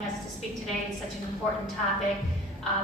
Us to speak today. It's such an important topic.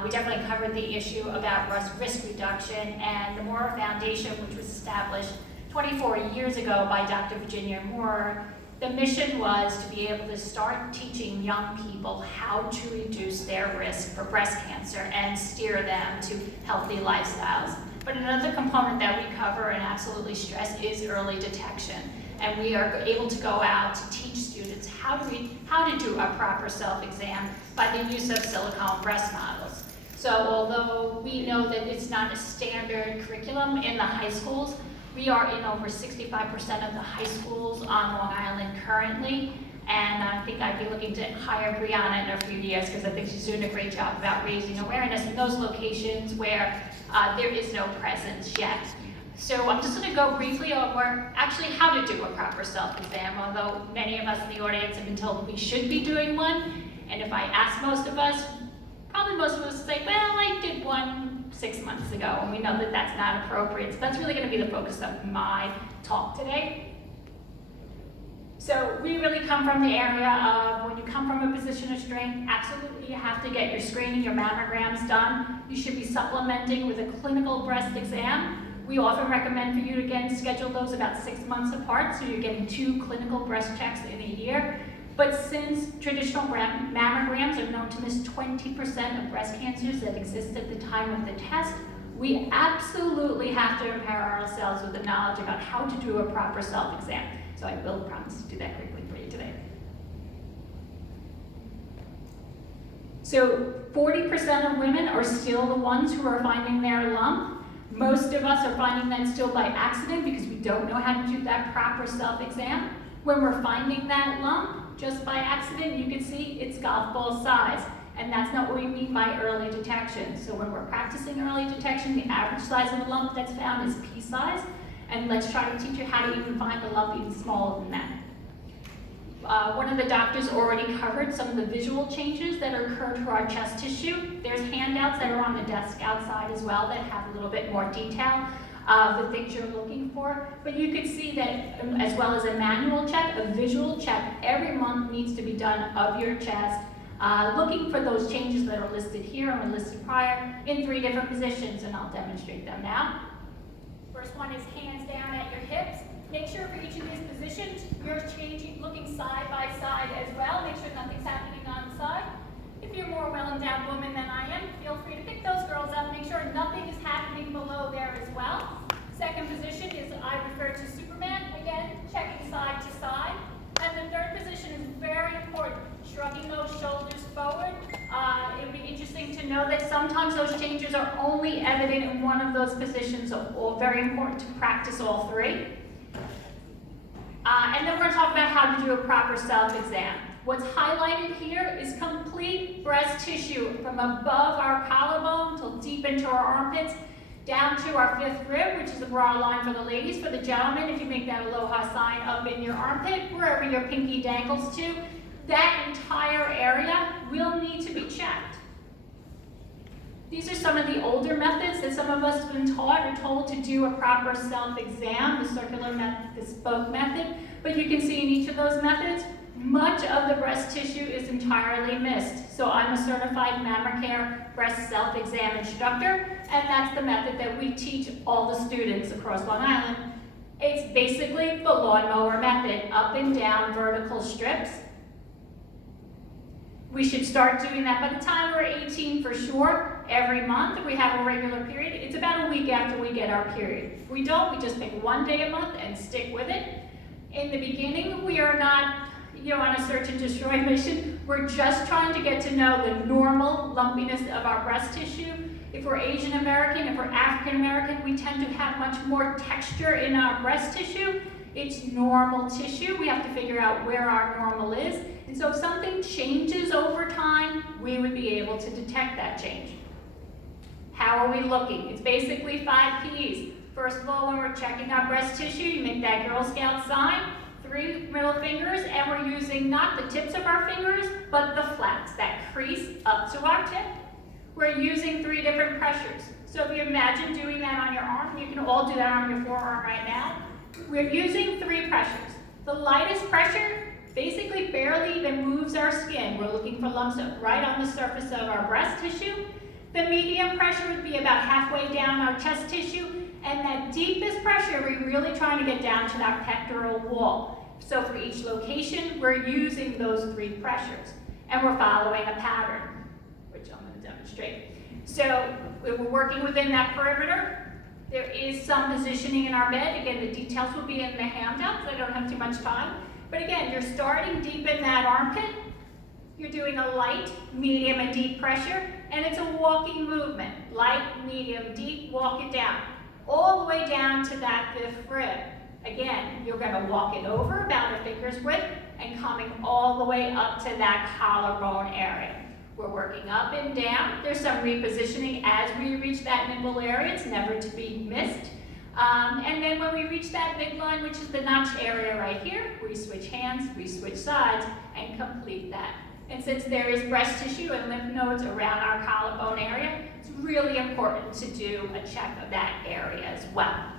We definitely covered the issue about risk reduction and the Moore Foundation, which was established 24 years ago by Dr. Virginia Moore. The mission was to be able to start teaching young people how to reduce their risk for breast cancer and steer them to healthy lifestyles. But another component that we cover and absolutely stress is early detection. And we are able to go out to teach students how to do a proper self-exam by the use of silicone breast models. So although we know that it's not a standard curriculum in the high schools, we are in over 65% of the high schools on Long Island currently. And I think I'd be looking to hire Brianna in a few years because I think she's doing a great job about raising awareness in those locations where there is no presence yet. So I'm just going to go briefly over actually how to do a proper self-exam, although many of us in the audience have been told we should be doing one. And if I ask most of us, probably most of us will say, well, I did one 6 months ago, and we know that that's not appropriate. So that's really going to be the focus of my talk today. So we really come from the area of when you come from a position of strength, absolutely you have to get your screening, your mammograms done. You should be supplementing with a clinical breast exam. We often recommend for you to, again, schedule those about 6 months apart, so you're getting 2 clinical breast checks in a year. But since traditional mammograms are known to miss 20% of breast cancers that exist at the time of the test, we absolutely have to empower ourselves with the knowledge about how to do a proper self-exam. So I will promise to do that quickly for you today. So 40% of women are still the ones who are finding their lump. Most of us are finding that still by accident because we don't know how to do that proper self-exam. When we're finding that lump just by accident, you can see it's golf ball size. And that's not what we mean by early detection. So when we're practicing early detection, the average size of a lump that's found is pea size. And let's try to teach you how to even find a lump even smaller than that. One of the doctors already covered some of the visual changes that occur to our chest tissue. There's handouts that are on the desk outside as well that have a little bit more detail of the things you're looking for. But you can see that as well as a manual check, a visual check every month needs to be done of your chest, looking for those changes that are listed here and were listed prior in 3 different positions, and I'll demonstrate them now. First one is hands down at your hips. Make sure for each of these positions, you're changing, looking side by side as well. Make sure nothing's happening on the side. If you're a more well-endowed woman than I am, feel free to pick those girls up. Make sure nothing is happening below there as well. Second position is I refer to Superman. Again, checking side to side. And the third position is very important, shrugging those shoulders forward. It would be interesting to know that sometimes those changes are only evident in one of those positions, so very important to practice all 3. And then we're going to talk about how to do a proper self-exam. What's highlighted here is complete breast tissue from above our collarbone till deep into our armpits, down to our 5th rib, which is the bra line for the ladies. For the gentlemen, if you make that aloha sign up in your armpit, wherever your pinky dangles to, that entire area will need to be checked. These are some of the older methods that some of us have been taught or told to do a proper self-exam, the circular method, the spoke method. But you can see in each of those methods, much of the breast tissue is entirely missed. So I'm a certified MammaCare breast self-exam instructor, and that's the method that we teach all the students across Long Island. It's basically the lawnmower method, up and down vertical strips. We should start doing that by the time we're 18 for sure. Every month we have a regular period. It's about a week after we get our period. If we don't, we just pick 1 day a month and stick with it. In the beginning, we are not on a search and destroy mission. We're just trying to get to know the normal lumpiness of our breast tissue. If we're Asian American, if we're African American, we tend to have much more texture in our breast tissue. It's normal tissue. We have to figure out where our normal is. And so if something changes over time, we would be able to detect that change. How are we looking? It's basically 5 Ps. First of all, when we're checking our breast tissue, you make that Girl Scout sign, 3 middle fingers, and we're using not the tips of our fingers, but the flats, that crease up to our tip. We're using 3 different pressures. So if you imagine doing that on your arm, you can all do that on your forearm right now. We're using 3 pressures. The lightest pressure basically barely even moves our skin. We're looking for lumps right on the surface of our breast tissue. The medium pressure would be about halfway down our chest tissue, and that deepest pressure, we're really trying to get down to that pectoral wall. So for each location, we're using those 3 pressures, and we're following a pattern, which I'm going to demonstrate. So we're working within that perimeter. There is some positioning in our bed. Again, the details will be in the handouts. I don't have too much time. But again, you're starting deep in that armpit. You're doing a light, medium, and deep pressure, and it's a walking movement. Light, medium, deep, walk it down. All the way down to that 5th rib. Again, you're going to walk it over about a finger's width and coming all the way up to that collarbone area. We're working up and down. There's some repositioning as we reach that nipple area. It's never to be missed. And then when we reach that midline, which is the notch area right here, we switch hands, we switch sides, and complete that. And since there is breast tissue and lymph nodes around our collarbone area, it's really important to do a check of that area as well.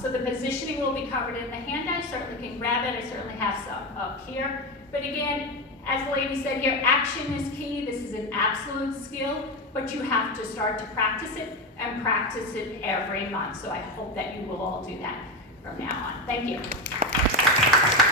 So the positioning will be covered in the handout. I certainly can grab it. I certainly have some up here. But again, as the lady said here, action is key. This is an absolute skill, but you have to start to practice it and practice it every month. So I hope that you will all do that from now on. Thank you.